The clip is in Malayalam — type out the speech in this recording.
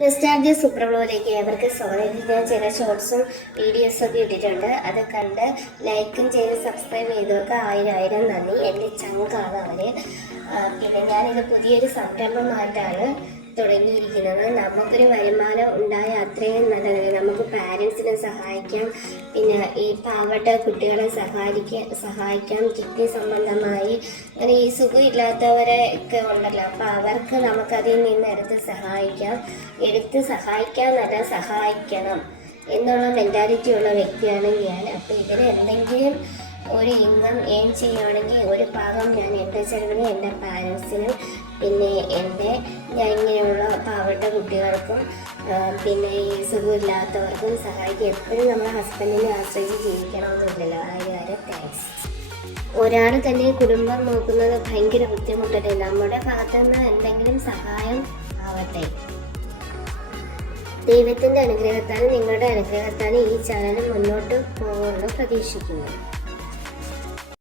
നെസ്റ്റാൾജിയ സുപ്രഭലോയിലേക്ക് അവർക്ക് സ്വാഗതം. ഞാൻ ചില ഷോർട്സും വീഡിയോസും ഒക്കെ ഇട്ടിട്ടുണ്ട്. അത് കണ്ട് ലൈക്കും ചെയ്ത് സബ്സ്ക്രൈബ് ചെയ്തവർക്ക് ആയിരം നന്ദി. എൻ്റെ ചങ്കാണ് അവർ. പിന്നെ ഞാനിത് പുതിയൊരു സംരംഭമായിട്ടാണ് തുടങ്ങിയിരിക്കുന്നത്. നമുക്കൊരു വരുമാനം ഉണ്ടായ അത്രയും നല്ലത്. നമുക്ക് പാരൻസിനെ സഹായിക്കാം, പിന്നെ ഈ പാവപ്പെട്ട കുട്ടികളെ സഹായിക്കാം. കിഡ്നി സംബന്ധമായി അങ്ങനെ ഈ സുഖമില്ലാത്തവരെ ഒക്കെ ഉണ്ടല്ലോ, അപ്പോൾ അവർക്ക് നമുക്കതിൽ നിന്ന് എടുത്ത് സഹായിക്കാന്നല്ല, സഹായിക്കണം എന്നുള്ള മെൻറ്റാലിറ്റി ഉള്ള വ്യക്തിയാണ് ഞാൻ. അപ്പോൾ ഇതിന് എന്തെങ്കിലും ഒരു ഇൻകം ഏൺ ചെയ്യുകയാണെങ്കിൽ ഒരു ഭാഗം ഞാൻ എൻ്റെ ചെലവിന് എൻ്റെ പാരൻസിനും പിന്നെ ഞാൻ ഇങ്ങനെയുള്ള പാവപ്പെട്ട കുട്ടികൾക്കും പിന്നെ ഈ സുഖമില്ലാത്തവർക്കും സഹായിക്കും. എപ്പോഴും നമ്മുടെ ഹസ്ബൻഡിനെ ആശ്രയിച്ച് ജീവിക്കണമെന്നില്ലല്ലോ. ആരും താങ്ക്സ്. ഒരാൾ തന്നെ കുടുംബം നോക്കുന്നത് ഭയങ്കര ബുദ്ധിമുട്ടല്ലേ. നമ്മുടെ ഭാഗത്തു നിന്ന് എന്തെങ്കിലും സഹായം ആവട്ടെ. ദൈവത്തിൻ്റെ അനുഗ്രഹത്താൽ, നിങ്ങളുടെ അനുഗ്രഹത്താൽ ഈ ചാനൽ മുന്നോട്ട് പോകുമെന്ന് പ്രതീക്ഷിക്കുന്നു.